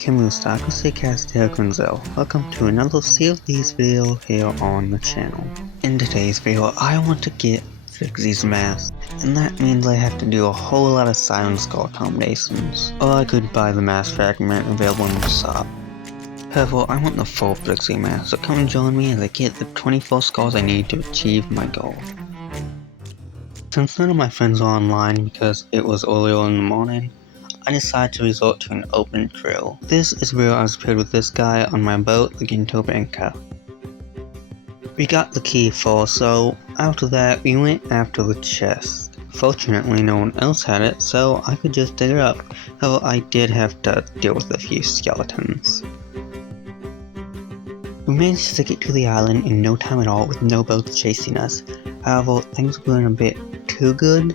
Kamusta, Castiel, Quinzel. Welcome to another Sea of Thieves video here on the channel. In today's video, I want to get Briggsy's mask, and that means I have to do a whole lot of siren skull combinations, or I could buy the mask fragment available in the shop. However, I want the full Briggsy mask, so come join me as I get the 24 skulls I need to achieve my goal. Since none of my friends are online because it was earlier in the morning, I decided to resort to an open drill. This is where I was paired with this guy on my boat looking to anchor. We got the key first, so after that we went after the chest. Fortunately no one else had it, so I could just dig it up. However, I did have to deal with a few skeletons. We managed to get to the island in no time at all with no boats chasing us. However, things were going a bit too good,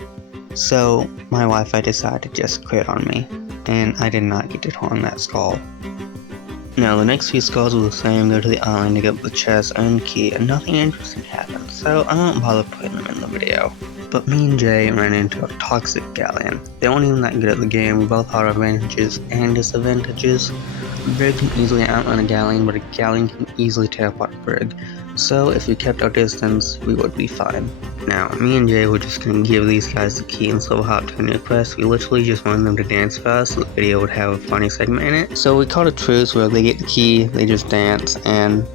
so my Wi-Fi decided to just quit on me, and I did not get to turn that skull. Now the next few skulls were the same. Go to the island to get the chest and key, and nothing interesting happened, so I won't bother putting them in the video. But me and Jay ran into a toxic galleon. They weren't even that good at the game. We both had our advantages and disadvantages. A brig can easily outrun a galleon, but a galleon can easily tear apart a brig. So if we kept our distance, we would be fine. Now, me and Jay were just gonna give these guys the key and silver hop to a new quest. We literally just wanted them to dance fast so the video would have a funny segment in it. So we called a truce where they get the key, they just dance, and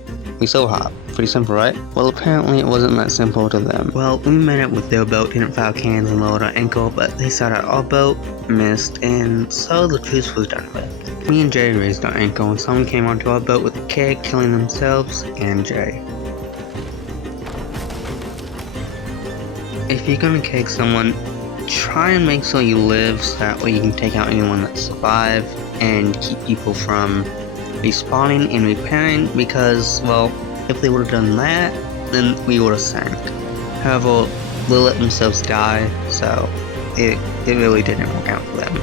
we silver hop. Pretty simple, right? Well, apparently it wasn't that simple to them. Well, we met up with their boat, didn't file cans and lowered our anchor, but they sat at our boat, missed, and so the truce was done with. Me and Jay raised our anchor and someone came onto our boat with a keg, killing themselves and Jay. If you're gonna keg someone, try and make sure you live so that way you can take out anyone that survived and keep people from respawning and repairing, because, well, if they would have done that, then we would have sank. However, they let themselves die, so it really didn't work out for them.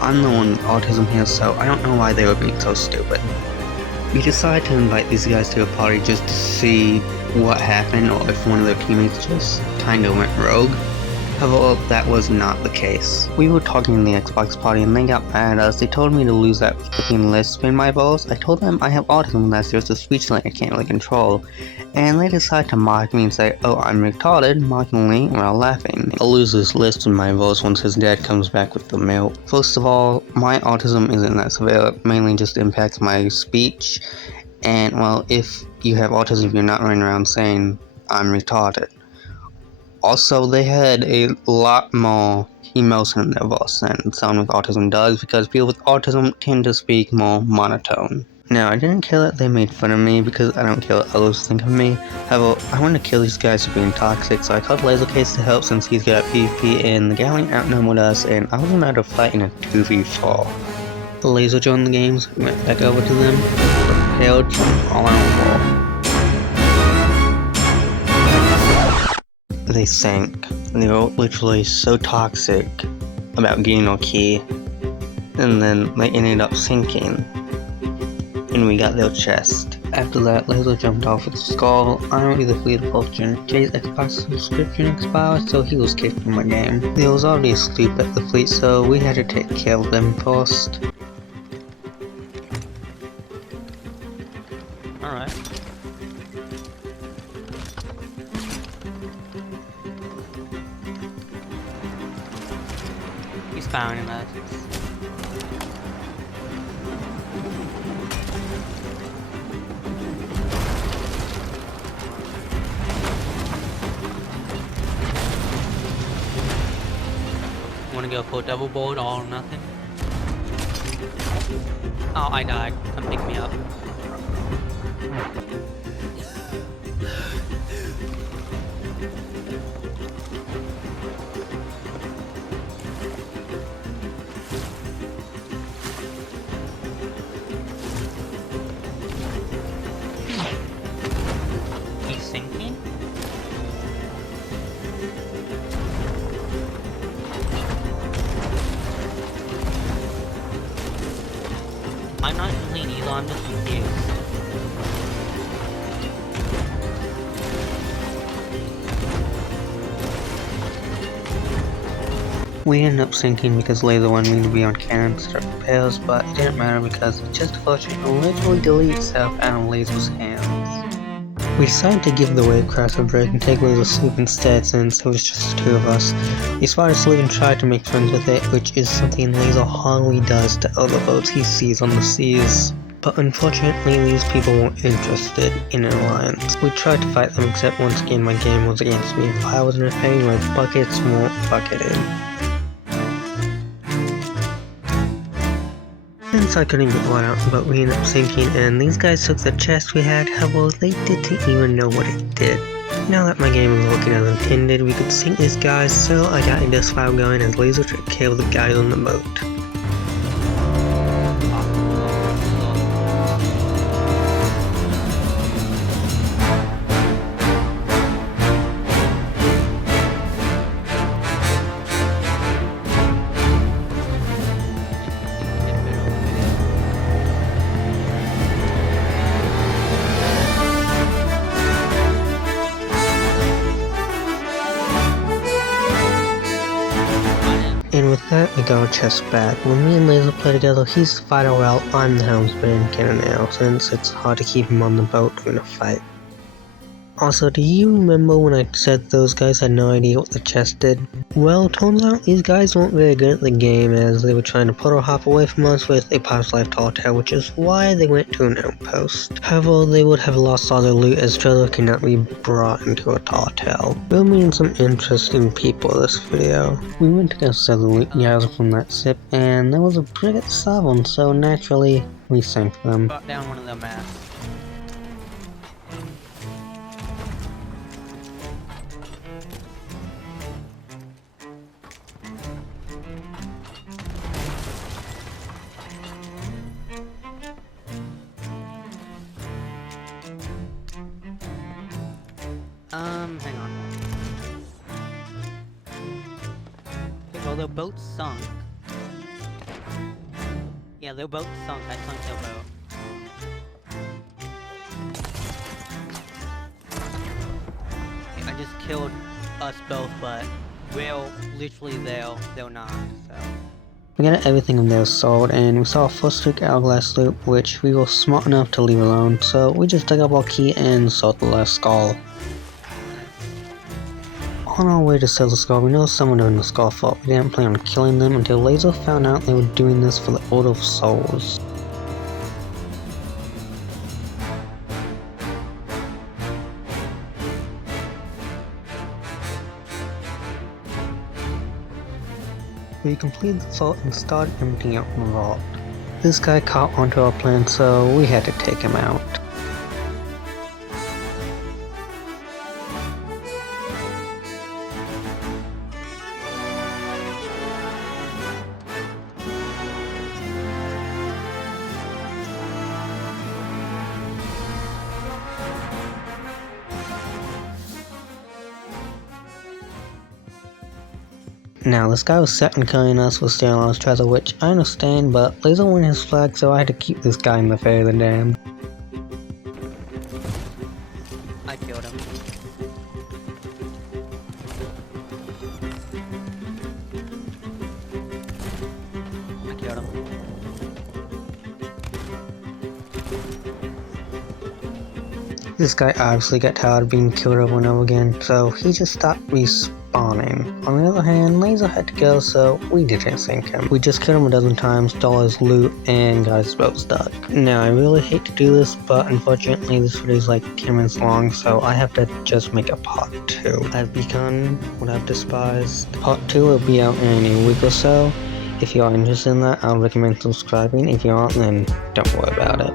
I'm the one with autism here, so I don't know why they were being so stupid. We decided to invite these guys to a party just to see what happened, or if one of their teammates just kinda went rogue. However, that was not the case. We were talking in the Xbox party and they got mad at us. They told me to lose that flipping lisp in my balls. I told them I have autism and that's just a speech thing I can't really control. And they decided to mock me and say, oh, I'm retarded, mockingly, while laughing. I'll lose this lisp in my voice once his dad comes back with the milk. First of all, my autism isn't that severe. It mainly just impacts my speech. And, well, if you have autism, you're not running around saying, I'm retarded. Also, they had a lot more emotion in their voice than someone with autism does, because people with autism tend to speak more monotone. Now, I didn't kill it, they made fun of me because I don't care what others think of me. However, I wanted to kill these guys for being toxic, so I called Laser Case to help since he's good at PvP and the galleon outnumbered us, and I wasn't out to fight in a 2v4. The Laser joined the games, we went back over to them, prepared to fall on war. They sank. They were literally so toxic about getting our key, and then they ended up sinking, and we got their chest. After that, Laser jumped off with the skull. I went to the Fleet of Fortune. Jay's Xbox subscription expired, so he was kicked from the game. There was already a sleep at the fleet, so we had to take care of them first. Alright. He's firing at us. Wanna go for double board or nothing? Oh, I died. Come pick me up. He's sinking? I'm not clean either, I'm just confused. We ended up sinking because Laser wanted me to be on cannon instead of repairs, but it didn't matter because it just fortunately literally deleted itself out of Laser's hands. We decided to give the Wavecraft a break and take Laser Sloop instead since it was just the two of us. We spotted Sloop and tried to make friends with it, which is something Laser hardly does to other boats he sees on the seas. But unfortunately, these people weren't interested in an alliance. We tried to fight them, except once again my game was against me. If I wasn't repaying, my buckets weren't bucketed. Since I couldn't get one out, but we ended up sinking, and these guys took the chest we had. However, they didn't even know what it did. Now that my game was working as intended, we could sink these guys, so I got this file going as Laser took care of the guys on the boat. And with that, we got our chest back. When me and Laser play together, he's the fighter while I'm the helmsman and cannon now, since it's hard to keep him on the boat during a fight. Also, do you remember when I said those guys had no idea what the chest did? Well, turns out these guys weren't very good at the game as they were trying to put our hop away from us with a past life tall tale, which is why they went to an outpost. However, they would have lost all their loot as treasure cannot be brought into a tall tale. We'll meet some interesting people this video. We went to go sell the loot guys from that ship, and there was a brig at the Sovereign, so naturally, we sank them. Brought down one of them masts. Hang on. Okay, well, their boat sunk. Yeah, their boat sunk. I sunk their boat. Okay, I just killed us both, but we're literally they're not, so. We got everything in there sold, and we saw a first streak hourglass loop, which we were smart enough to leave alone, so we just dug up our key and sold the last skull. On our way to sell the skull, we noticed someone doing the skull fort. We didn't plan on killing them until Laser found out they were doing this for the Order of Souls. We completed the vault and started emptying out the vault. This guy caught onto our plan, so we had to take him out. Now, this guy was set on killing us for stealing our treasure, which I understand, but Laser wanted his flag, so I had to keep this guy in the Fair of the Damned. I killed him. I killed him. This guy obviously got tired of being killed over and over again, so he just stopped respawning. On the other hand, Laser had to go, so we didn't sink him. We just killed him a dozen times, stole his loot, and got his boat stuck. Now, I really hate to do this, but unfortunately this video is like 10 minutes long, so I have to just make a part 2. I've become what I've despised. Part 2 will be out in a week or so. If you are interested in that, I'll recommend subscribing. If you aren't, then don't worry about it.